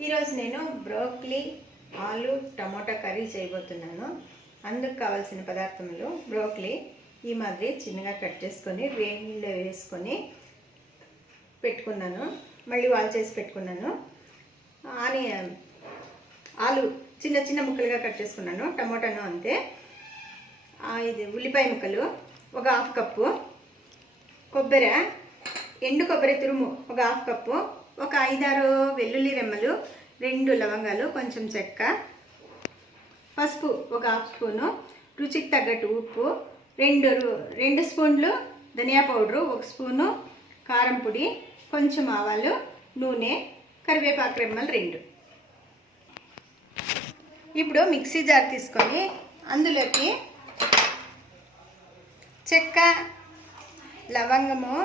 ఈరోజు నేను బ్రోకలీ ఆలు టమోటా కర్రీ చేయబోతున్నాను. అందుకు కావాల్సిన పదార్థములు బ్రోకలీ ఈ మాదిరి చిన్నగా కట్ చేసుకొని వేడి నీళ్ళలో వేసుకొని పెట్టుకున్నాను. మళ్ళీ వాల్ చేసి పెట్టుకున్నాను. ఆలు చిన్న చిన్న ముక్కలుగా కట్ చేసుకున్నాను. టమోటాను అంతే. ఇది ఉల్లిపాయ ముక్కలు ఒక హాఫ్ కప్పు, కొబ్బరి ఎండు కొబ్బరి తురుము ఒక హాఫ్ కప్పు, ఒక 5-6 వెల్లుల్లి రెమ్మలు, 2 లవంగాలు, కొంచెం చెక్క, పసుపు ఒక హాఫ్ స్పూను, రుచికి తగ్గట్టు ఉప్పు, 2 స్పూన్లు ధనియా పౌడరు, 1 స్పూను కారం పొడి, కొంచెం ఆవాలు, నూనె, కరివేపాకు రెమ్మలు 2. ఇప్పుడు మిక్సీ జార్ తీసుకొని అందులోకి చెక్క, లవంగము,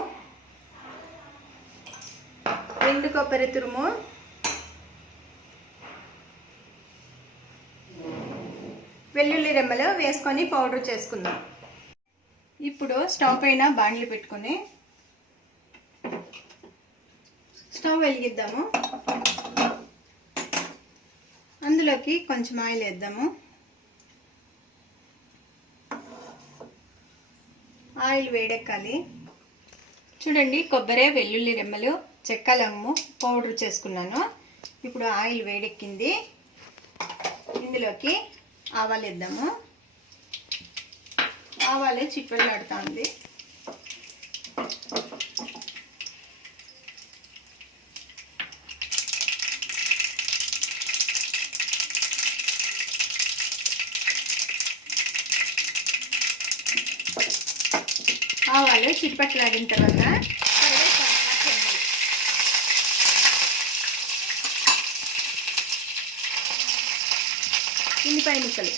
ఎండు కొబ్బరి తురుము, వెల్లుల్లి రెమ్మలు వేసుకొని పౌడర్ చేసుకుందాం. ఇప్పుడు స్టవ్ పైన బాండ్లు పెట్టుకొని స్టవ్ వెలిగిద్దాము. అందులోకి కొంచెం ఆయిల్ వేద్దాము. ఆయిల్ వేడెక్కాలి. చూడండి, కొబ్బరి, వెల్లుల్లి రెమ్మలు, చెక్క, లవంగము పౌడర్ చేసుకున్నాను. ఇప్పుడు ఆయిల్ వేడెక్కింది. ఇందులోకి ఆవాలు వేద్దాము. ఆవాలు చిప్పలాడుతూ ఉంది. ఆవాలు చిట్పట్లాడిన తర్వాత ఉల్లిపాయ ముక్కలు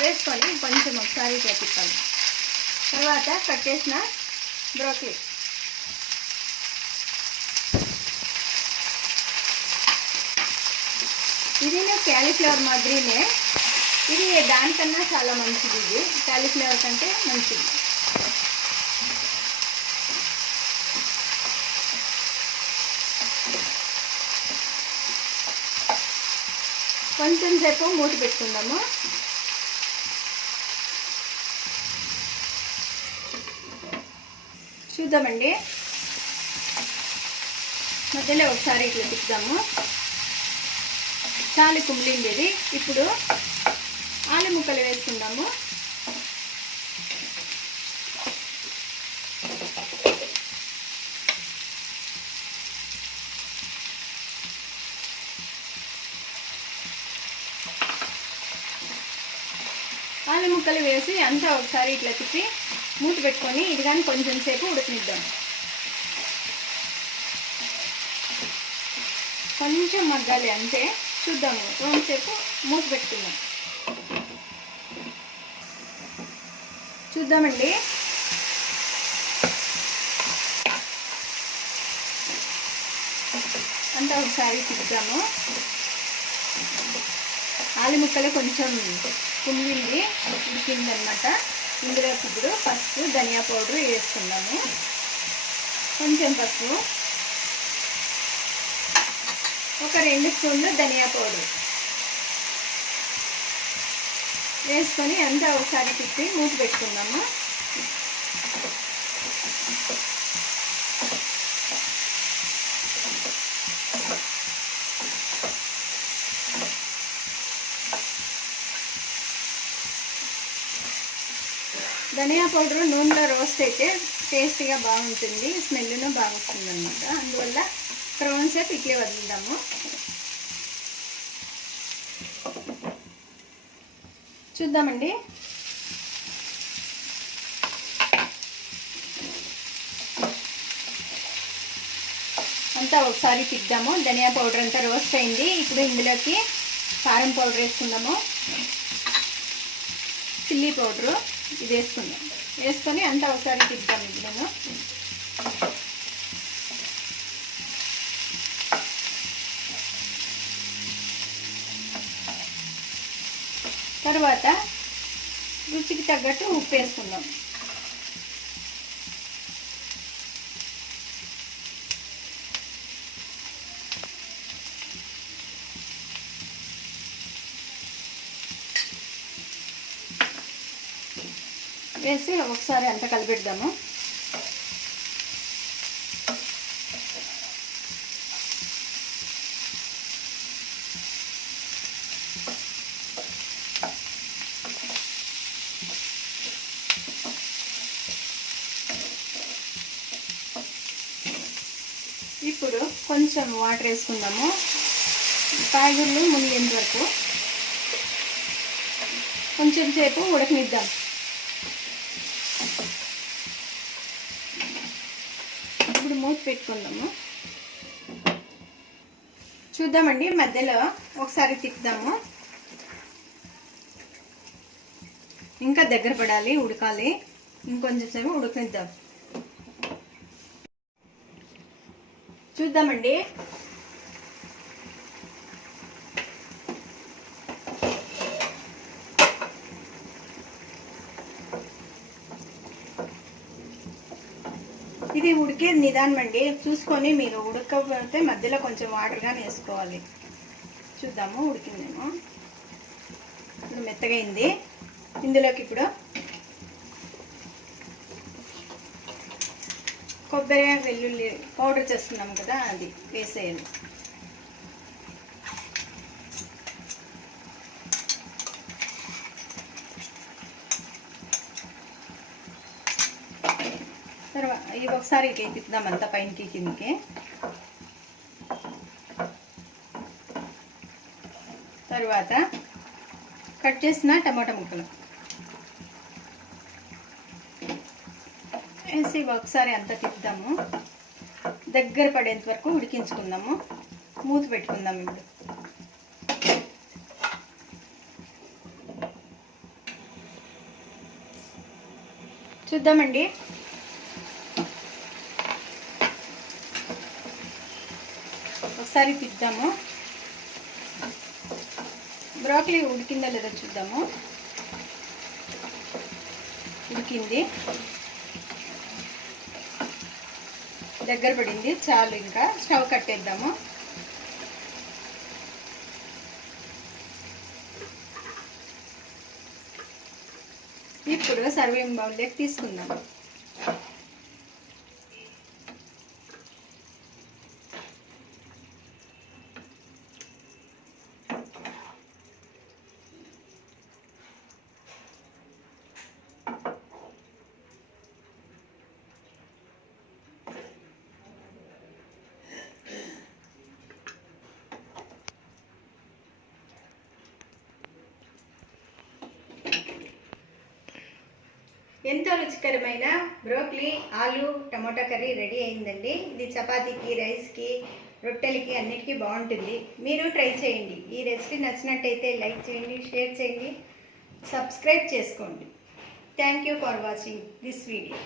వేసుకొని కొంచెం ఒకసారి తిప్పాలి. తర్వాత కట్ చేసిన బ్రోకలీ, ఇది క్యాలీఫ్లవర్ మాదిరినే, ఇది దానికన్నా చాలా మంచిది. ఇది క్యాలీఫ్లవర్ కంటే మంచిది. కొంచెం సేపు మూత పెట్టుకుందాము. చూద్దామండి. మధ్యలో ఒకసారి ఇట్లా తిప్పుదాము. చాలా కుమిలింది ఇది. ఇప్పుడు ఆలు ముక్కలు వేసుకుందాము. ఆలు ముక్కలు వేసి అంతా ఒకసారి ఇట్లా తిప్పి మూత పెట్టుకొని ఇది కానీ కొంచెం సేపు ఉడకనిద్దాం. కొంచెం మగ్గాలి అంతే. చూద్దాము. కొంచెంసేపు మూత పెట్టుకుందాం. చూద్దామండి. అంతా ఒకసారి తిప్పుదాము. ఆలు ముక్కలు కొంచెం కుమిలింది, ఉడికిందనమాట. ఇందులో ఇప్పుడు పసుపు, ధనియా పౌడర్ వేసుకుందాము. కొంచెం పసుపు, ఒక 2 స్పూన్లు ధనియా పౌడర్ వేసుకొని అంతా ఒకసారి తిప్పి మూత పెట్టుకుందాము. ధనియా పౌడర్ నూనెలో రోస్ట్ అయితే టేస్టీగా బాగుంటుంది, స్మెల్ను బాగా వస్తుంది అన్నమాట. అందువల్ల క్రౌన్ సేపు ఇట్లే వదిలిద్దాము. చూద్దామండి. అంతా ఒకసారి తిద్దాము. ధనియా పౌడర్ అంతా రోస్ట్ అయింది. ఇప్పుడు ఇందులోకి కారం పౌడర్ వేసుకుందాము. చిల్లీ పౌడరు ఇది వేసుకుందాం. వేసుకొని అంతా ఒకసారి తిద్దాము. ఇందులో తర్వాత రుచికి తగ్గట్టు ఉప్పు వేసుకుందాం. వేసి ఒకసారి అంతా కలిపెడదాము. ఇప్పుడు కొంచెం వాటర్ వేసుకుందాము, కాయగూరలు మునిగేంత వరకు కొంచెం సేపు ఉడకనిద్దాం. ఇప్పుడు మూత పెట్టుకుందాము. చూద్దామండి, మధ్యలో ఒకసారి తిప్పుదాము. ఇంకా దగ్గర పడాలి, ఉడకాలి. ఇంకొంచెం సేపు ఉడకనిద్దాం. చూద్దామండి. ఇది ఉడికేది నిదానం అండి, చూసుకొని మీరు. ఉడకపోతే మధ్యలో కొంచెం వాటర్ గానే వేసుకోవాలి. చూద్దాము, ఉడికిందేమో. ఇప్పుడు మెత్తగా అయింది. ఇందులోకి ఇప్పుడు కొబ్బరి వెల్లుల్లి పౌడర్ చేస్తున్నాం కదా, అది వేసేయాలి. తర్వాత ఇవి ఒకసారి ఇట్లా తిప్పుదాం, అంతా పైనకి కిందకి. తర్వాత కట్ చేసిన టమాటా ముక్కలు వేసి ఒకసారి అంతా తిప్పుదాము. దగ్గర పడేంత వరకు ఉడికించుకుందాము. మూత పెట్టుకుందాం. ఇప్పుడు చూద్దామండి. ఒకసారి తిప్పుదాము. బ్రోకలీ ఉడికిందా లేదో చూద్దాము. ఉడికింది, దగ్గర పడింది, చాలు. ఇంకా స్టవ్ కట్టేద్దాము. ఇప్పుడు సర్వింగ్ బౌల్లోకి తీసుకుందాము. ఎంతో రుచికరమైన బ్రోకలీ ఆలు టమోటా కర్రీ రెడీ అయిందండి. ఇది చపాతీకి, రైస్కి, రొట్టెలకి అన్నిటికీ బాగుంటుంది. మీరు ట్రై చేయండి. ఈ రెసిపీ నచ్చినట్టయితే లైక్ చేయండి, షేర్ చేయండి, సబ్స్క్రైబ్ చేసుకోండి. Thank you for watching this video.